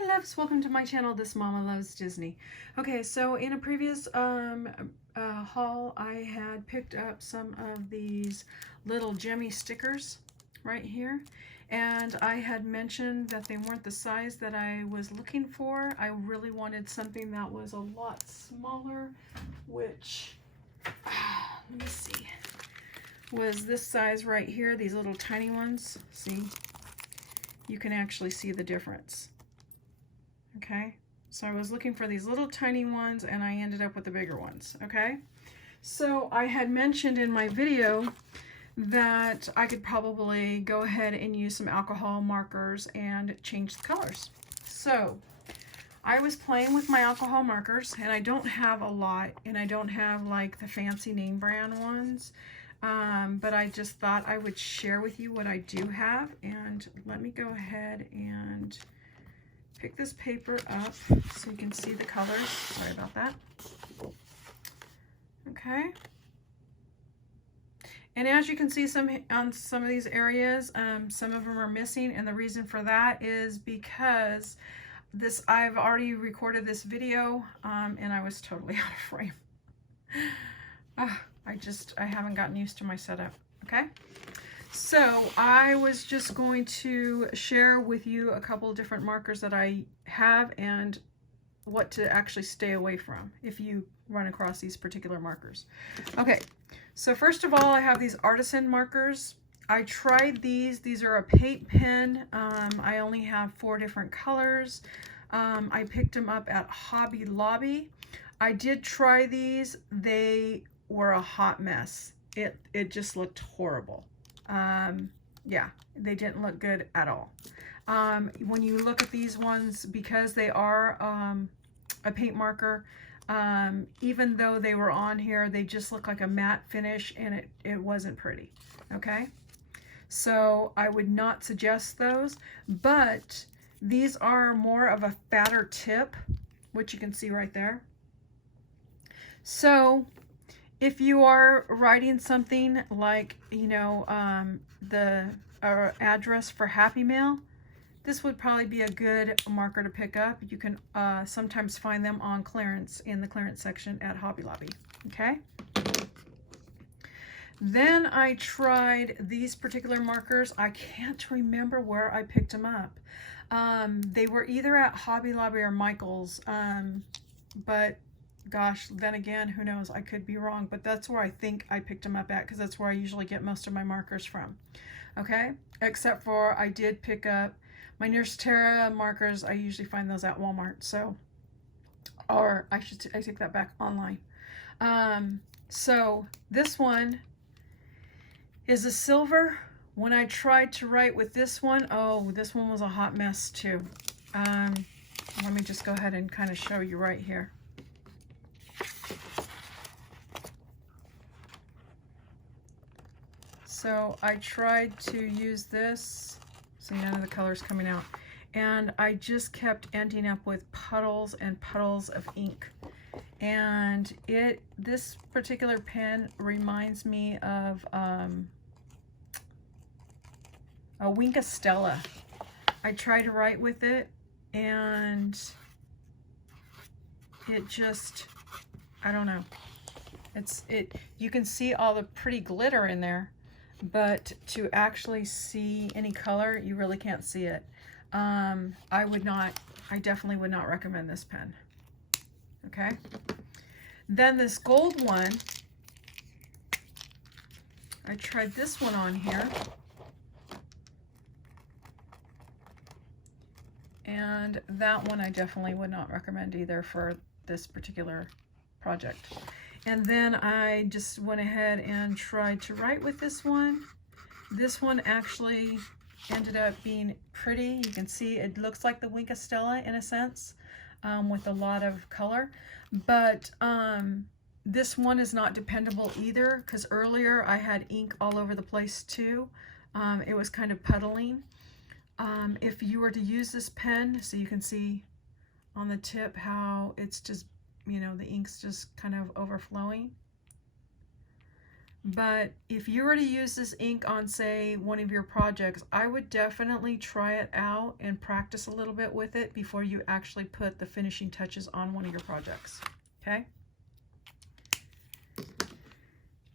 Hi loves, welcome to my channel, This Mama Loves Disney. Okay, so in a previous haul, I had picked up some of these little Gemmy stickers right here. And I had mentioned that they weren't the size that I was looking for. I really wanted something that was a lot smaller, which, let me see, was this size right here, these little tiny ones. See, you can actually see the difference. Okay, so I was looking for these little tiny ones and I ended up with the bigger ones. Okay, so I had mentioned in my video that I could probably go ahead and use some alcohol markers and change the colors. So I was playing with my alcohol markers, and I don't have a lot, and I don't have like the fancy name brand ones, but I just thought I would share with you what I do have. And let me go ahead and pick this paper up so you can see the colors. Sorry about that. Okay. And as you can see on some of these areas, some of them are missing, and the reason for that is because I've already recorded this video, and I was totally out of frame. I haven't gotten used to my setup. Okay. So I was just going to share with you a couple of different markers that I have and what to actually stay away from if you run across these particular markers. Okay, so first of all, I have these artisan markers. I tried these. These are a paint pen. I only have 4 different colors. I picked them up at Hobby Lobby. I did try these. They were a hot mess. It just looked horrible. Yeah, they didn't look good at all. When you look at these ones, because they are a paint marker, even though they were on here, they just look like a matte finish, and it wasn't pretty. Okay, so I would not suggest those, but these are more of a fatter tip, which you can see right there. So if you are writing something like, you know, the address for Happy Mail, this would probably be a good marker to pick up. You can sometimes find them on clearance in the clearance section at Hobby Lobby. Okay. Then I tried these particular markers. I can't remember where I picked them up. They were either at Hobby Lobby or Michael's, but gosh, then again, who knows? I could be wrong, but that's where I think I picked them up at, because that's where I usually get most of my markers from. Okay, except for I did pick up my Nurse Tara markers. I usually find those at Walmart. So, or I take that back, online. So this one is a silver. When I tried to write with this one, oh, this one was a hot mess too. Let me just go ahead and kind of show you right here. So I tried to use this, so none of the colors coming out, and I just kept ending up with puddles and puddles of ink. And this particular pen reminds me of a Winka Stella. I tried to write with it, and it just, I don't know. You can see all the pretty glitter in there, but to actually see any color, you really can't see it. I definitely would not recommend this pen. Okay. Then this gold one, I tried this one on here, and that one I definitely would not recommend either for this particular project. And then I just went ahead and tried to write with this one. This one actually ended up being pretty. You can see it looks like the Winka Stella in a sense, with a lot of color. But this one is not dependable either, because earlier I had ink all over the place too. It was kind of puddling. If you were to use this pen, so you can see on the tip how it's just, you know, the ink's just kind of overflowing. But if you were to use this ink on, say, one of your projects, I would definitely try it out and practice a little bit with it before you actually put the finishing touches on one of your projects, okay?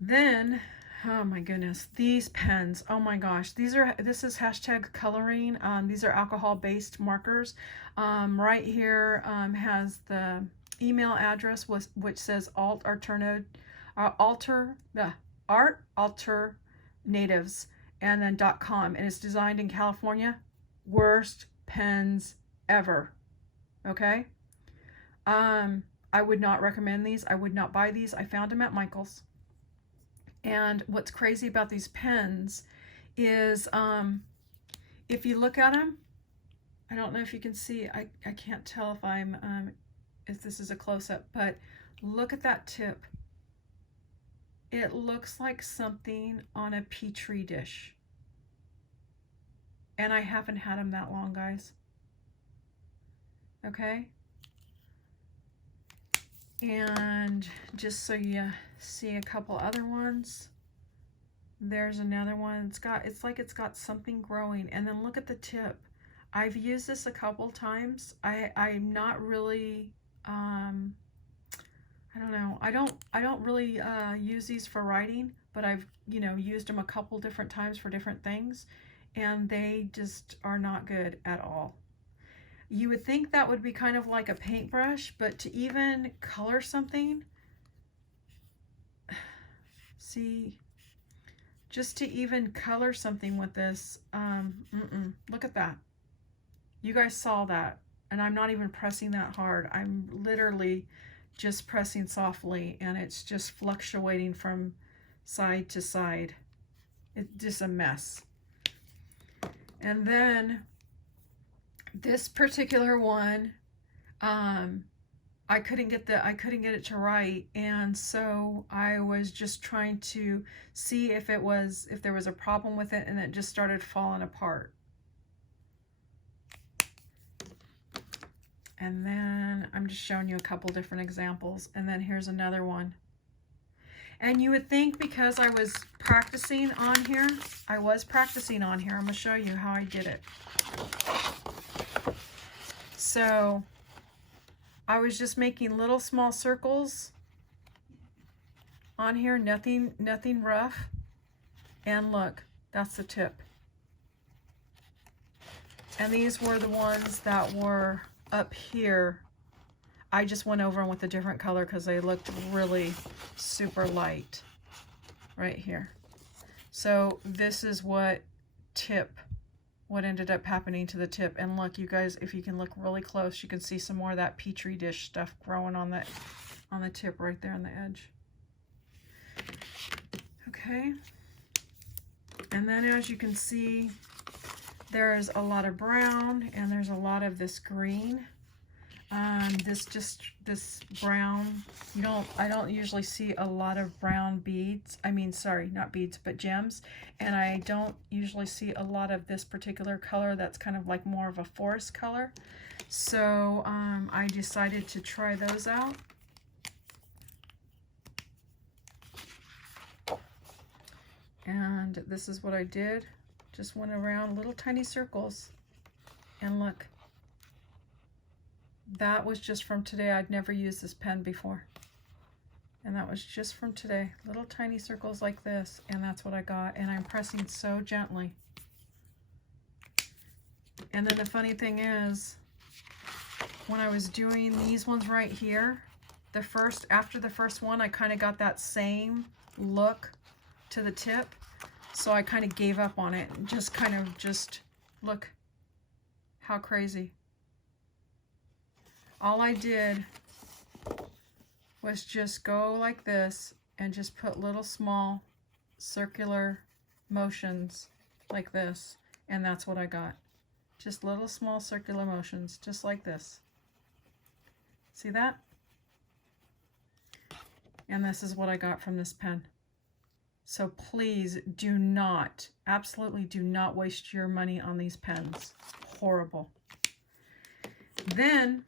Then, oh my goodness, these pens, oh my gosh, this is hashtag coloring. These are alcohol-based markers. Right here has the email address which says Art Alternatives, and then .com, and it's designed in California. Worst pens ever. Okay. I would not recommend these. I would not buy these. I found them at Michael's. And what's crazy about these pens is if you look at them, I don't know if you can see, I can't tell if this is a close-up, but look at that tip. It looks like something on a Petri dish. And I haven't had them that long, guys. Okay? And just so you see a couple other ones, there's another one. It's like it's got something growing. And then look at the tip. I've used this a couple times. I'm not really I don't know. I don't really use these for writing, but I've, used them a couple different times for different things, and they just are not good at all. You would think that would be kind of like a paintbrush, but to even color something, see, just to even color something with this, look at that. You guys saw that, and I'm not even pressing that hard. I'm literally just pressing softly, and it's just fluctuating from side to side. It's just a mess. And then this particular one, I couldn't get it to write, and so I was just trying to see if there was a problem with it, and it just started falling apart. And then I'm just showing you a couple different examples. And then here's another one. And you would think because I was practicing on here, I'm going to show you how I did it. So I was just making little small circles on here, nothing rough. And look, that's the tip. And these were the ones that were up here. I just went over them with a different color because they looked really super light right here. So this is what ended up happening to the tip. And look, you guys, if you can look really close, you can see some more of that Petri dish stuff growing on the tip right there on the edge. Okay. And then as you can see, there's a lot of brown, and there's a lot of this green. This brown, I don't usually see a lot of brown beads. I mean, sorry, not beads, but gems. And I don't usually see a lot of this particular color that's kind of like more of a forest color. So I decided to try those out. And this is what I did. Just went around little tiny circles, and look, that was just from today. I'd never used this pen before, and that was just from today. Little tiny circles like this, and that's what I got. And I'm pressing so gently. And then the funny thing is, when I was doing these ones right here, after the first one, I kind of got that same look to the tip. So I kind of gave up on it and just look how crazy. All I did was just go like this and just put little small circular motions like this, and that's what I got. Just little small circular motions, just like this. See that? And this is what I got from this pen. So please do not, absolutely do not waste your money on these pens. Horrible. Then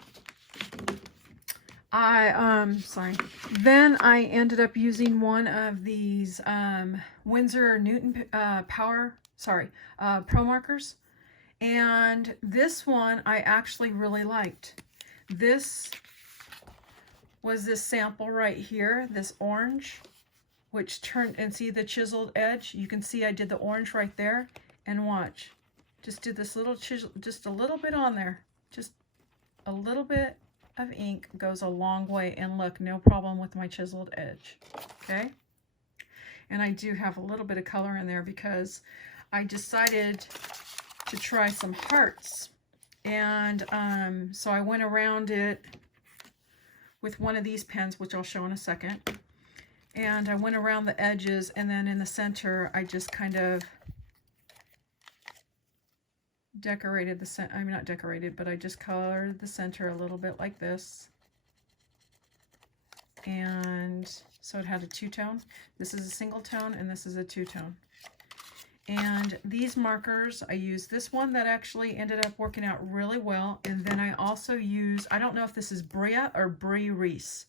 Sorry. Then I ended up using one of these Winsor Newton Pro markers. And this one I actually really liked. This was this sample right here, this orange, which turned, and see the chiseled edge? You can see I did the orange right there, and watch. Just did this little chisel, just a little bit on there. Just a little bit of ink goes a long way, and look, no problem with my chiseled edge, okay? And I do have a little bit of color in there because I decided to try some hearts. And so I went around it with one of these pens, which I'll show in a second. And I went around the edges, and then in the center, I just kind of decorated the center. I mean, not decorated, but I just colored the center a little bit like this. And so it had a two-tone. This is a single tone, and this is a two-tone. And these markers, I used this one that actually ended up working out really well. And then I also use, I don't know if this is Brea or Brie Reese,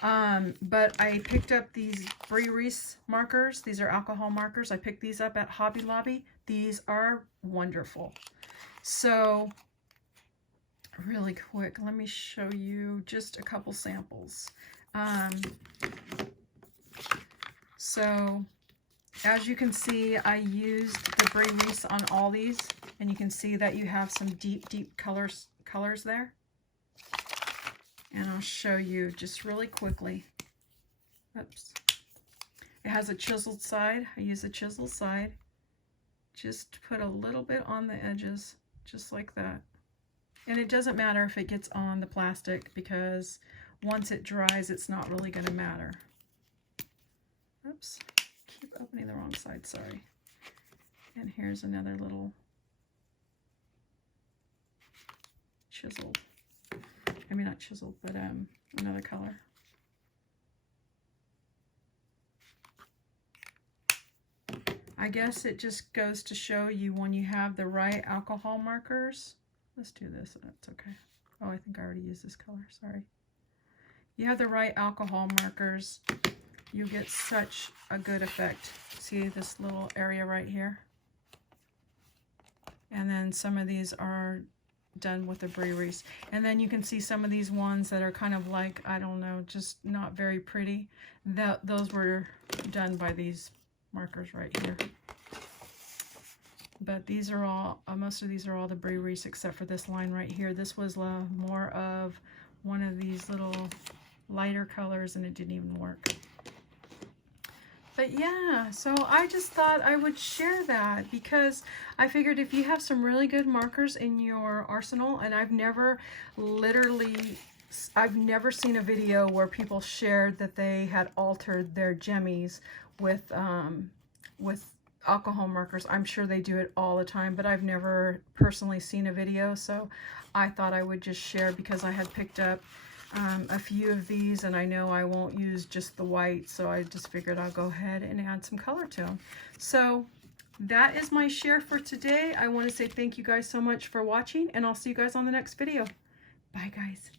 but I picked up these Brie Reese markers. These are alcohol markers. I picked these up at Hobby Lobby. These are wonderful. So really quick, let me show you just a couple samples. So as you can see, I used the Brie Reese on all these, and you can see that you have some deep, deep colors there. And I'll show you just really quickly. Oops. It has a chiseled side. I use a chiseled side. Just put a little bit on the edges, just like that. And it doesn't matter if it gets on the plastic, because once it dries, it's not really going to matter. Oops. Keep opening the wrong side, sorry. And here's another little chiseled, I mean not chiseled, but another color. I guess it just goes to show you when you have the right alcohol markers. Let's do this, that's okay. Oh, I think I already used this color, sorry. You have the right alcohol markers, you get such a good effect. See this little area right here? And then some of these are done with the Brie Reese. And then you can see some of these ones that are kind of like, I don't know, just not very pretty. Those were done by these markers right here. But these are all, most of these are all the Brie Reese except for this line right here. This was more of one of these little lighter colors, and it didn't even work. But yeah, so I just thought I would share that because I figured if you have some really good markers in your arsenal, and I've never seen a video where people shared that they had altered their Gemmies with alcohol markers. I'm sure they do it all the time, but I've never personally seen a video, so I thought I would just share because I had picked up a few of these, and I know I won't use just the white, so I just figured I'll go ahead and add some color to them. So that is my share for today. I want to say thank you guys so much for watching, and I'll see you guys on the next video. Bye guys.